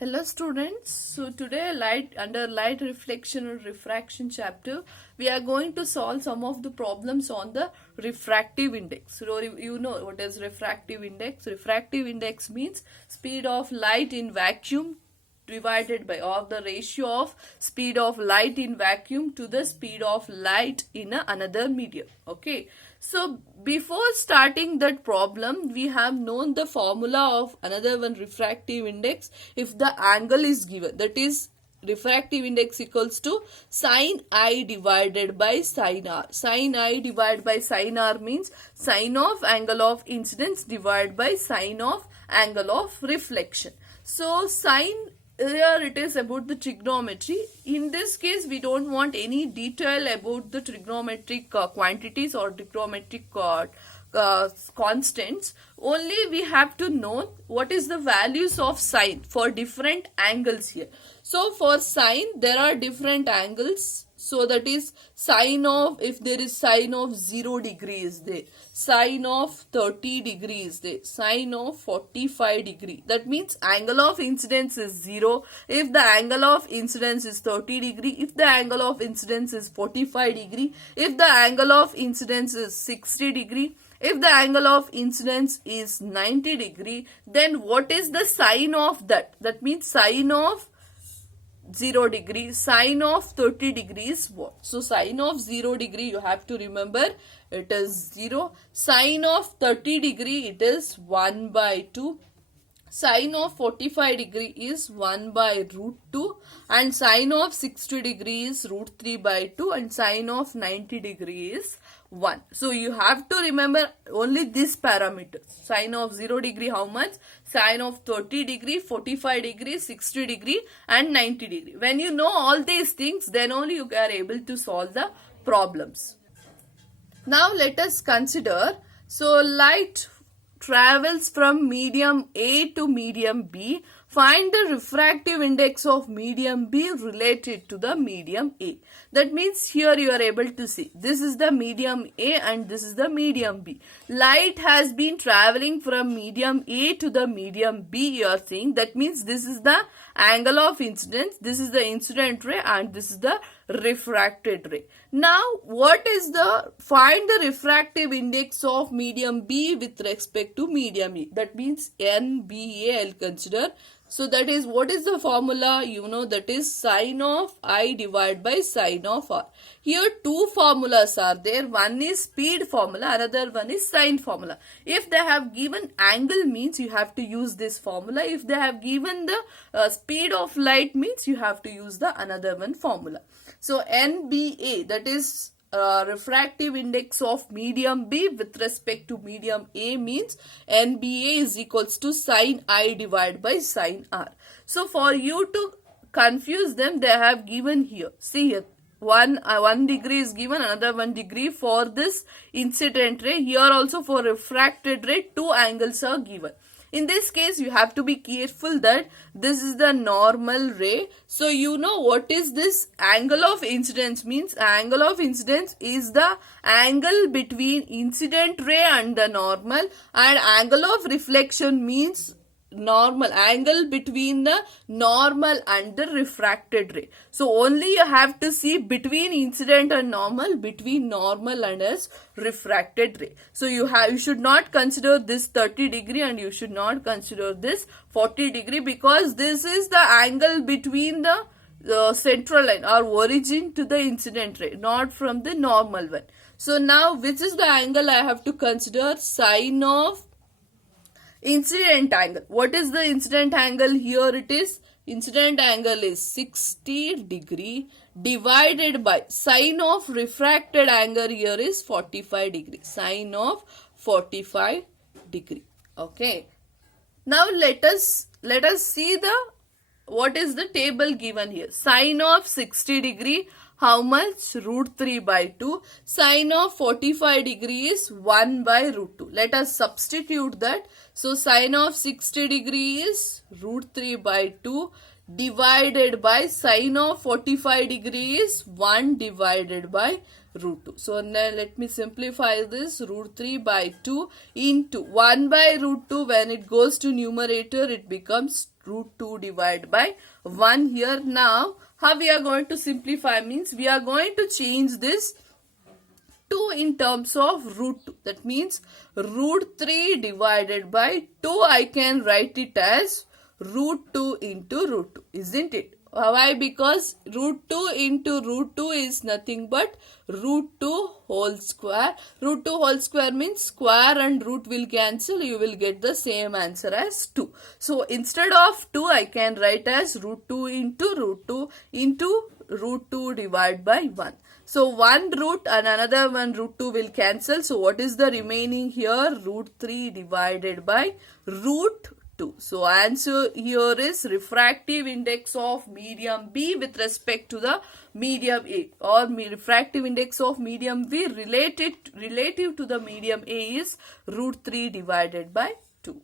Hello students, so today under light reflection and refraction chapter we are going to solve some of the problems on the refractive index. So you know what is refractive index? Refractive index means speed of light in vacuum divided by or the ratio of speed of light in vacuum to the speed of light in another medium. Okay, so before starting that problem we have known the formula of another one, refractive index. If the angle is given, that is refractive index equals to sine I divided by sine r. Sine I divided by sine r means sine of angle of incidence divided by sine of angle of reflection. So sine, here it is about the trigonometry. In this case we don't want any detail about the trigonometric quantities or trigonometric constants. Only we have to know what is the values of sine for different angles here. So for sine there are different angles. So that is sine of, if there is sine of 0 degrees there, sine of 30 degrees there, sine of 45 degree. That means angle of incidence is 0 if the angle of incidence is 30 degree, if the angle of incidence is 45 degree, if the angle of incidence is 60 degree, if the angle of incidence is 90 degree, then what is the sine of that? That means sine of 0 degree, sine of 30 degrees what? So sine of 0 degree you have to remember it is 0. Sine of 30 degree it is 1 by 2. Sine of 45 degree is 1 by root 2 and sine of 60 degree is root 3 by 2 and sine of 90 degree is 1. So you have to remember only this parameter. Sine of 0 degree how much? Sine of 30 degree, 45 degree, 60 degree and 90 degree. When you know all these things, then only you are able to solve the problems. Now let us consider, so light travels from medium A to medium B. Find the refractive index of medium B related to the medium A. That means here you are able to see this is the medium A and this is the medium B. Light has been traveling from medium A to the medium B, you are seeing. That means this is the angle of incidence, this is the incident ray and this is the refracted ray. Now what is the, find the refractive index of medium B with respect to medium A. That means NBA I'll consider. So that is, what is the formula? You know, that is sine of I divided by sine of R. Here two formulas are there. One is speed formula, another one is sine formula. If they have given angle means you have to use this formula. If they have given the speed of light means you have to use the another one formula. So NBA, that is refractive index of medium B with respect to medium A means NBA is equals to sine I divided by sine R. So for you to confuse them, they have given here. See here, one degree is given, another 1 degree for this incident ray. Here also for refracted ray, two angles are given. In this case, you have to be careful that this is the normal ray. So, you know what is this angle of incidence means? Angle of incidence is the angle between incident ray and the normal, and angle of reflection means normal angle between the normal and the refracted ray. So only you have to see between incident and normal, between normal and as refracted ray. So you should not consider this 30 degree and you should not consider this 40 degree because this is the angle between the central line or origin to the incident ray, not from the normal one. So now which is the angle I have to consider? Sine of incident angle. What is the incident angle? Here it is, incident angle is 60 degree divided by sine of refracted angle here is 45 degree. Sine of 45 degree. Okay. Now let us see the, what is the table given here? Sine of 60 degree, how much? Root 3 by 2. Sine of 45 degree is 1 by root 2. Let us substitute that. So sine of 60 degree is root 3 by 2 divided by sine of 45 degree is 1 divided by root 2. So now let me simplify this. Root 3 by 2 into 1 by root 2. When it goes to numerator, it becomes root 2 divided by 1 here. Now, how we are going to simplify means we are going to change this 2 in terms of root 2. That means root 3 divided by 2, I can write it as root 2 into root 2, isn't it? Why? Because root 2 into root 2 is nothing but root 2 whole square. Root 2 whole square means square and root will cancel. You will get the same answer as 2. So instead of 2, I can write as root 2 into root 2 into root 2 divided by 1. So one root and another one root 2 will cancel. So what is the remaining here? Root 3 divided by root 2. So answer here is refractive index of medium B with respect to the medium A, or refractive index of medium B relative to the medium A is root 3 divided by 2.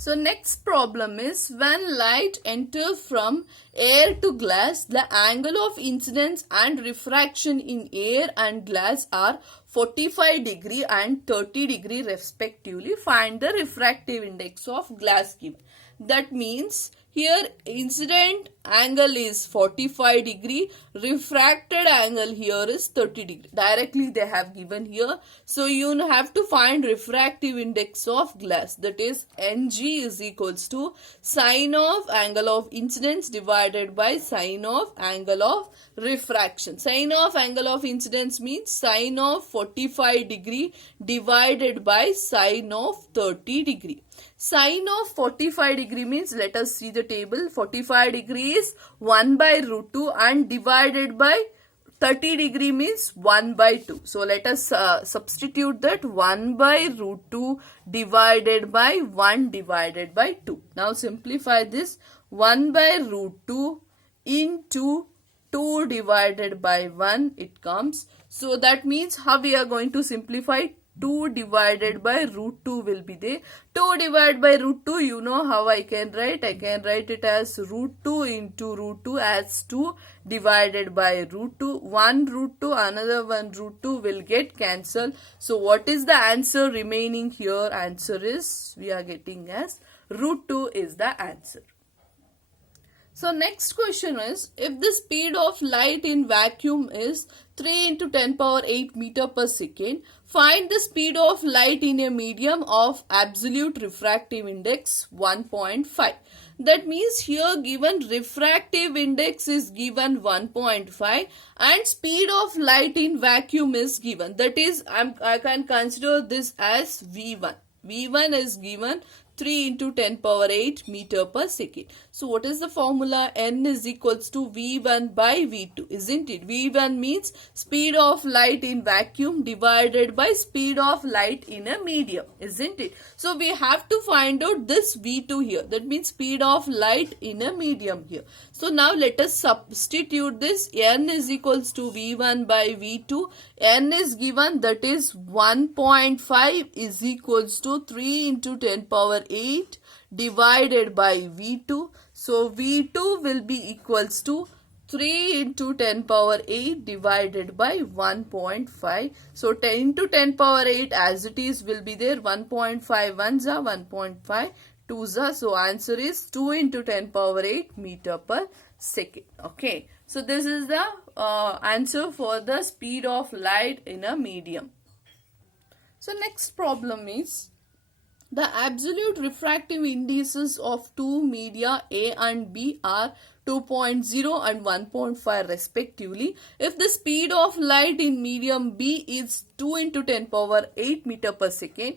So next problem is when light enters from air to glass, the angle of incidence and refraction in air and glass are 45 degree and 30 degree respectively. Find the refractive index of glass given. That means here incident angle is 45 degree, refracted angle here is 30 degree. Directly they have given here. So you have to find refractive index of glass. That is Ng is equals to sine of angle of incidence divided by sine of angle of refraction. Sine of angle of incidence means sine of 45 degree divided by sine of 30 degree. Sine of 45 degree means, let us see the table. 45 degree is 1 by root 2 and divided by 30 degree means 1 by 2. So let us substitute that 1 by root 2 divided by 1 divided by 2. Now simplify this. 1 by root 2 into 2 divided by 1 it comes. So that means how we are going to simplify? 2 divided by root 2 will be there. 2 divided by root 2, you know how I can write. I can write it as root 2 into root 2 as 2 divided by root 2. One root 2, another one root 2 will get cancelled. So what is the answer remaining here? Answer is, we are getting as root 2 is the answer. So next question is, if the speed of light in vacuum is 3 into 10 power 8 meter per second, find the speed of light in a medium of absolute refractive index 1.5. That means here given refractive index is given 1.5 and speed of light in vacuum is given. That is, I can consider this as V1. V1 is given 3 into 10 power 8 meter per second. So what is the formula? N is equals to V1 by V2, isn't it? V1 means speed of light in vacuum divided by speed of light in a medium, isn't it? So we have to find out this V2 here. That means speed of light in a medium here. So now let us substitute this. N is equals to V1 by V2. N is given, that is 1.5 is equals to 3 into 10 power 8 divided by V2. So V2 will be equals to 3 into 10 power 8 divided by 1.5. So 10 into 10 power 8 as it is will be there. 1.5 1s are 1.5 2s are. So answer is 2 into 10 power 8 meter per second. Okay. So this is the answer for the speed of light in a medium. So next problem is, the absolute refractive indices of two media A and B are 2.0 and 1.5 respectively. If the speed of light in medium B is 2 into 10 power 8 meter per second,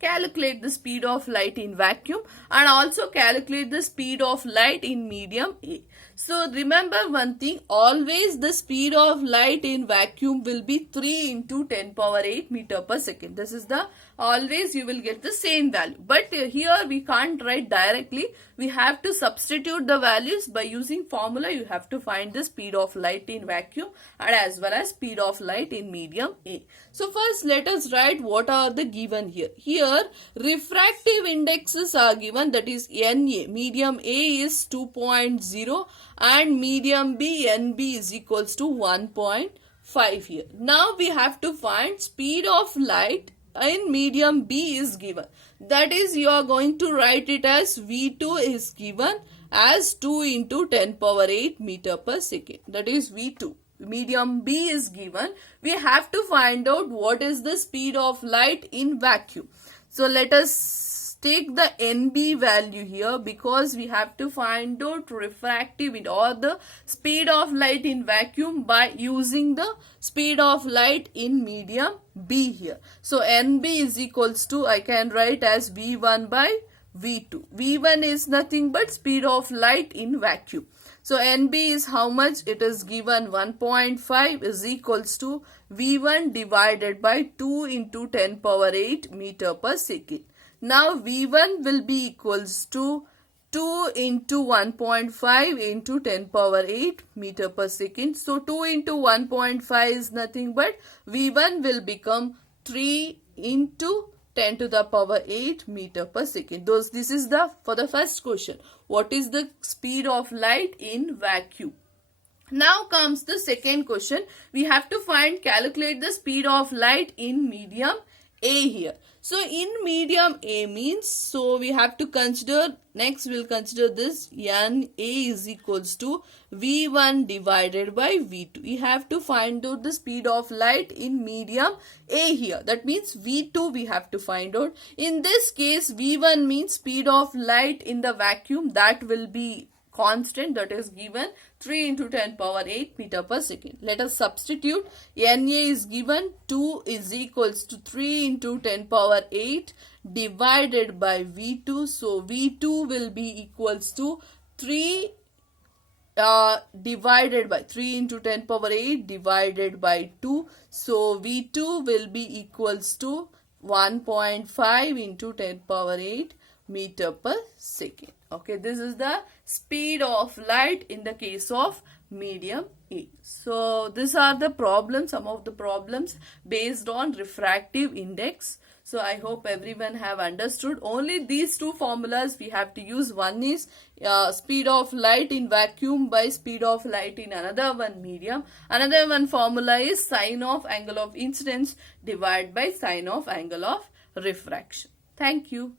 calculate the speed of light in vacuum and also calculate the speed of light in medium A. So remember one thing, always the speed of light in vacuum will be 3 into 10 power 8 meter per second. This is the, always you will get the same value. But here we can't write directly. We have to substitute the values by using formula. You have to find the speed of light in vacuum and as well as speed of light in medium A. So first let us write what are the given here. Here refractive indexes are given, that is NA. Medium A is 2.0 and medium B, NB is equals to 1.5 here. Now we have to find speed of light in medium B is given. That is, you are going to write it as V2 is given as 2 into 10 power 8 meter per second. That is V2. Medium B is given. We have to find out what is the speed of light in vacuum. So let us take the NB value here, because we have to find out refractive or the speed of light in vacuum by using the speed of light in medium B here. So NB is equals to, I can write as V1 by V2. V1 is nothing but speed of light in vacuum. So NB is how much? It is given 1.5 is equals to V1 divided by 2 into 10 power 8 meter per second. Now V1 will be equals to 2 into 1.5 into 10 power 8 meter per second. So 2 into 1.5 is nothing but V1 will become 3 into 10 to the power 8 meter per second. This is for the first question. What is the speed of light in vacuum? Now comes the second question. We have to calculate the speed of light in medium A here. So in medium A means, so we have to consider, next we'll consider this NA is equals to V1 divided by V2. We have to find out the speed of light in medium A here. That means V2 we have to find out. In this case, V1 means speed of light in the vacuum, that will be constant, that is given 3 into 10 power 8 meter per second. Let us substitute. NA is given 2 is equals to 3 into 10 power 8 divided by V2. So V2 will be equals to 3 divided by 3 into 10 power 8 divided by 2. So V2 will be equals to 1.5 into 10 power 8 meter per second. Okay, this is the speed of light in the case of medium A. So these are the problems, some of the problems based on refractive index. So I hope everyone have understood. Only these two formulas we have to use. One is speed of light in vacuum by speed of light in another one medium. Another one formula is sine of angle of incidence divided by sine of angle of refraction. Thank you.